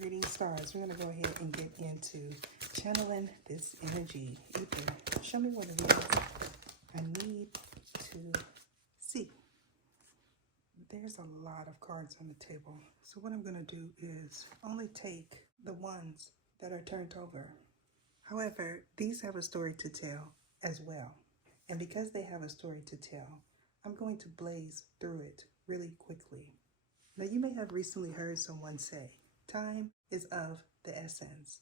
Greetings, stars. We're going to go ahead and get into channeling this energy. Ether, show me what it is I need to see. There's a lot of cards on the table. So what I'm going to do is only take the ones that are turned over. However, these have a story to tell as well. And because they have a story to tell, I'm going to blaze through it really quickly. Now, you may have recently heard someone say, time is of the essence.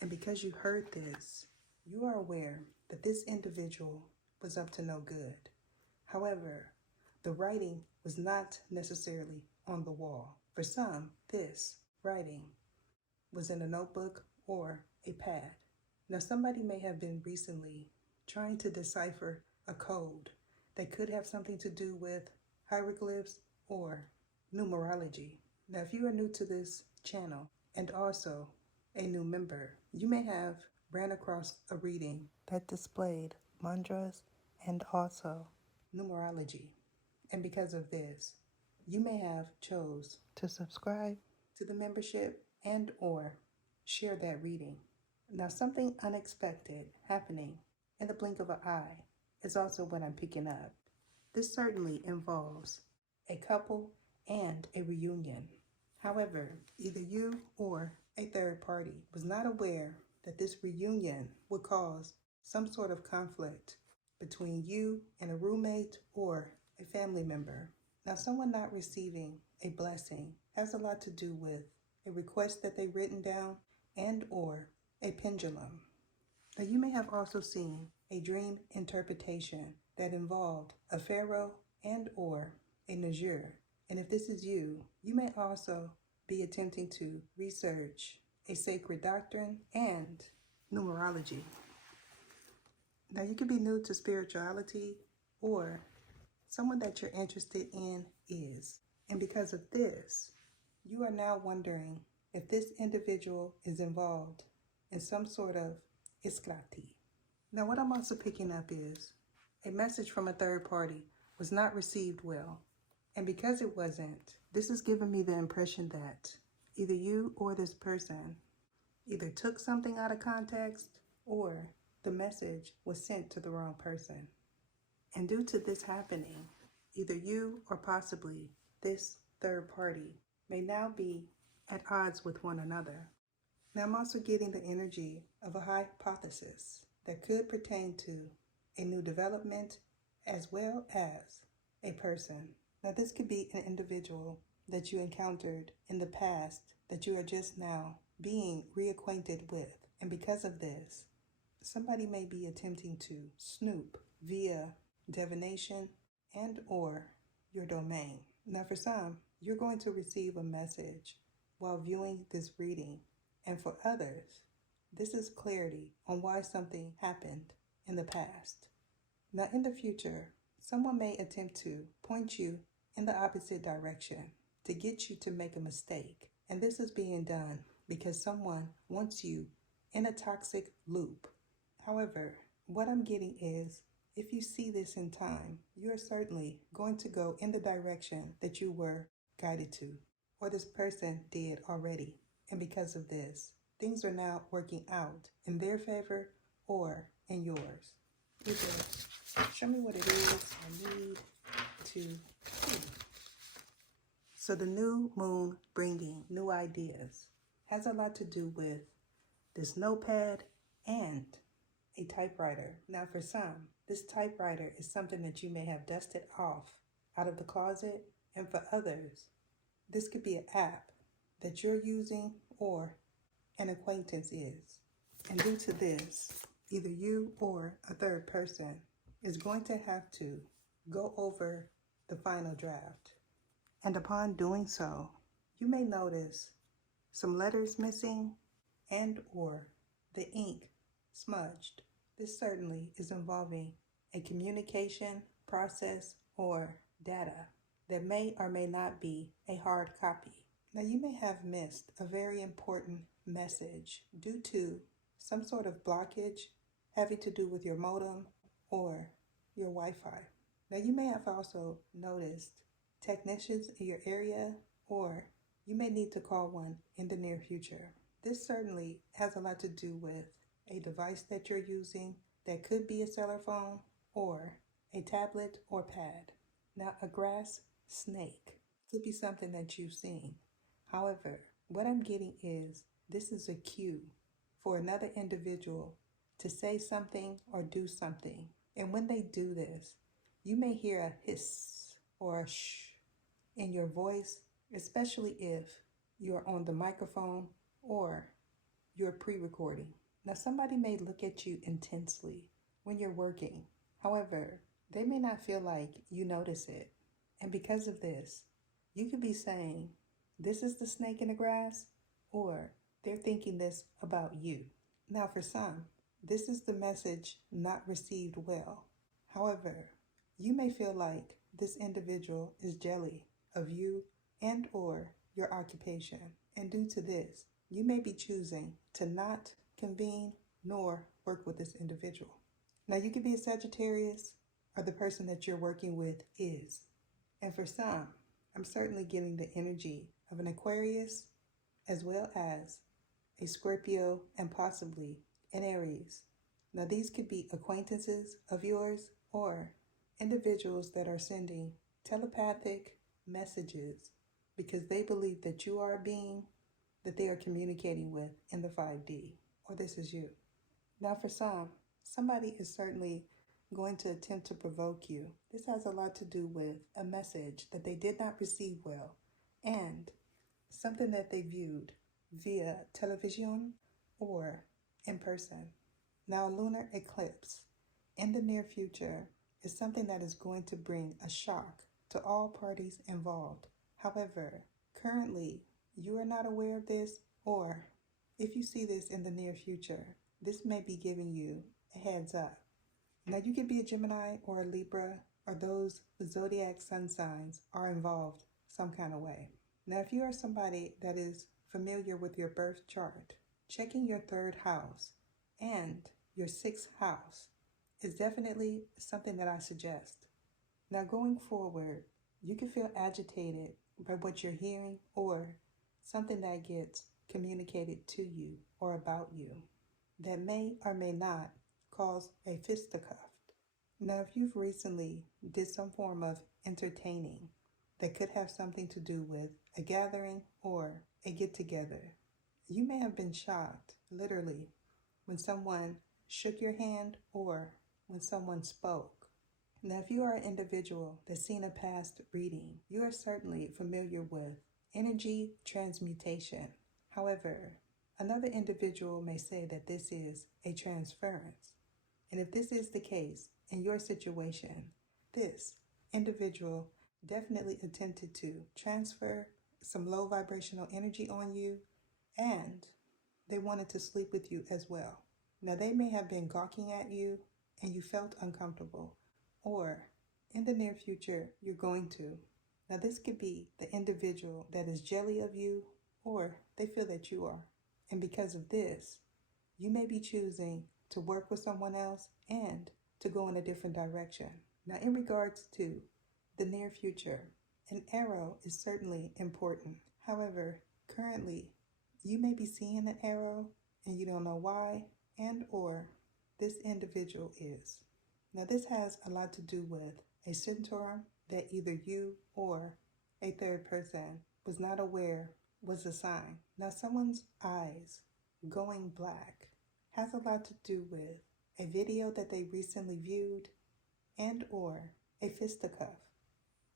And because you heard this, you are aware that this individual was up to no good. However, the writing was not necessarily on the wall. For some, this writing was in a notebook or a pad. Now, somebody may have been recently trying to decipher a code that could have something to do with hieroglyphs or numerology. Now, if you are new to this channel and also a new member, you may have ran across a reading that displayed mantras and also numerology. And because of this, you may have chose to subscribe to the membership and or share that reading. Now, something unexpected happening in the blink of an eye is also what I'm picking up. This certainly involves a couple and a reunion. However, either you or a third party was not aware that this reunion would cause some sort of conflict between you and a roommate or a family member. Now, someone not receiving a blessing has a lot to do with a request that they've written down and or a pendulum. Now, you may have also seen a dream interpretation that involved a pharaoh and or a Najir. And if this is you, you may also be attempting to research a sacred doctrine and numerology. Now, you could be new to spirituality or someone that you're interested in is. And because of this, you are now wondering if this individual is involved in some sort of iskrati. Now, what I'm also picking up is a message from a third party was not received well. And because it wasn't, this is giving me the impression that either you or this person either took something out of context or the message was sent to the wrong person. And due to this happening, either you or possibly this third party may now be at odds with one another. Now, I'm also getting the energy of a hypothesis that could pertain to a new development as well as a person. Now, this could be an individual that you encountered in the past that you are just now being reacquainted with. And because of this, somebody may be attempting to snoop via divination and or your domain. Now, for some, you're going to receive a message while viewing this reading. And for others, this is clarity on why something happened in the past. Now, in the future, someone may attempt to point you in the opposite direction to get you to make a mistake. And this is being done because someone wants you in a toxic loop. However, what I'm getting is if you see this in time, you're certainly going to go in the direction that you were guided to, or this person did already. And because of this, things are now working out in their favor or in yours. Either show me what it is I need to see. So the new moon bringing new ideas has a lot to do with this notepad and a typewriter. Now, for some, this typewriter is something that you may have dusted off out of the closet. And for others, this could be an app that you're using or an acquaintance is. And due to this, either you or a third person is going to have to go over the final draft. And upon doing so, you may notice some letters missing and or the ink smudged. This certainly is involving a communication process or data that may or may not be a hard copy. Now, you may have missed a very important message due to some sort of blockage having to do with your modem or your Wi-Fi. Now, you may have also noticed technicians in your area or you may need to call one in the near future. This certainly has a lot to do with a device that you're using that could be a cellular phone or a tablet or pad. Now, a grass snake could be something that you've seen. However, what I'm getting is this is a cue for another individual to say something or do something. And when they do this, you may hear a hiss or a shh in your voice, especially if you're on the microphone or you're pre-recording. Now, somebody may look at you intensely when you're working. However, they may not feel like you notice it. And because of this, you could be saying, this is the snake in the grass, or they're thinking this about you. Now, for some, this is the message not received well. However, you may feel like this individual is jelly of you and or your occupation. And due to this, you may be choosing to not convene nor work with this individual. Now, you could be a Sagittarius, or the person that you're working with is. And for some, I'm certainly getting the energy of an Aquarius, as well as a Scorpio, and possibly an Aries. Now, these could be acquaintances of yours or individuals that are sending telepathic messages because they believe that you are a being that they are communicating with in the 5D, or this is you. Now, for some, somebody is certainly going to attempt to provoke you. This has a lot to do with a message that they did not receive well and something that they viewed via television or in person. Now, a lunar eclipse in the near future is something that is going to bring a shock to all parties involved. However, currently, you are not aware of this, or if you see this in the near future, this may be giving you a heads up. Now, you could be a Gemini or a Libra, or those zodiac sun signs are involved some kind of way. Now, if you are somebody that is familiar with your birth chart, checking your 3rd house and your 6th house is definitely something that I suggest. Now, going forward, you can feel agitated by what you're hearing or something that gets communicated to you or about you that may or may not cause a fisticuff. Now, if you've recently did some form of entertaining that could have something to do with a gathering or a get-together, you may have been shocked, literally, when someone shook your hand or when someone spoke. Now, if you are an individual that's seen a past reading, you are certainly familiar with energy transmutation. However, another individual may say that this is a transference. And if this is the case in your situation, this individual definitely attempted to transfer some low vibrational energy on you, and they wanted to sleep with you as well. Now, they may have been gawking at you and you felt uncomfortable, or in the near future, you're going to. Now, this could be the individual that is jelly of you, or they feel that you are. And because of this, you may be choosing to work with someone else and to go in a different direction. Now, in regards to the near future, an arrow is certainly important. However, currently, you may be seeing an arrow and you don't know why, and or this individual is. Now, this has a lot to do with a centaur that either you or a third person was not aware was a sign. Now, someone's eyes going black has a lot to do with a video that they recently viewed and or a fisticuff.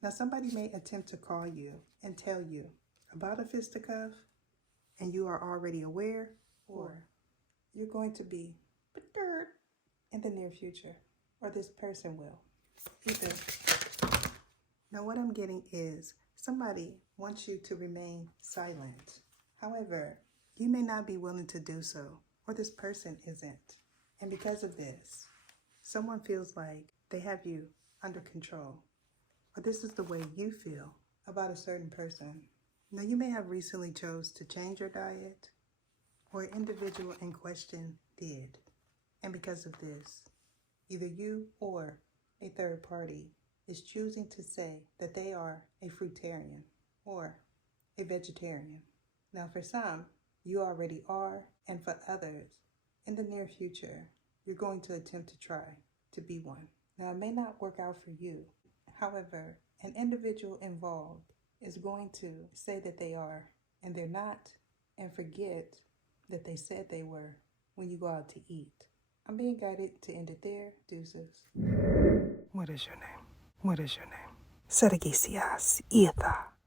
Now, somebody may attempt to call you and tell you about a fisticuff and you are already aware, or you're going to be perturbed in the near future, or this person will. Either. Now, what I'm getting is somebody wants you to remain silent. However, you may not be willing to do so, or this person isn't. And because of this, someone feels like they have you under control, or this is the way you feel about a certain person. Now, you may have recently chose to change your diet, or an individual in question did. And because of this, either you or a third party is choosing to say that they are a fruitarian or a vegetarian. Now, for some, you already are, and for others, in the near future, you're going to attempt to try to be one. Now, it may not work out for you. However, an individual involved is going to say that they are, and they're not, and forget that they said they were when you go out to eat. I'm being guided to end it there. Deuces. What is your name? What is your name? Sergisias Etha.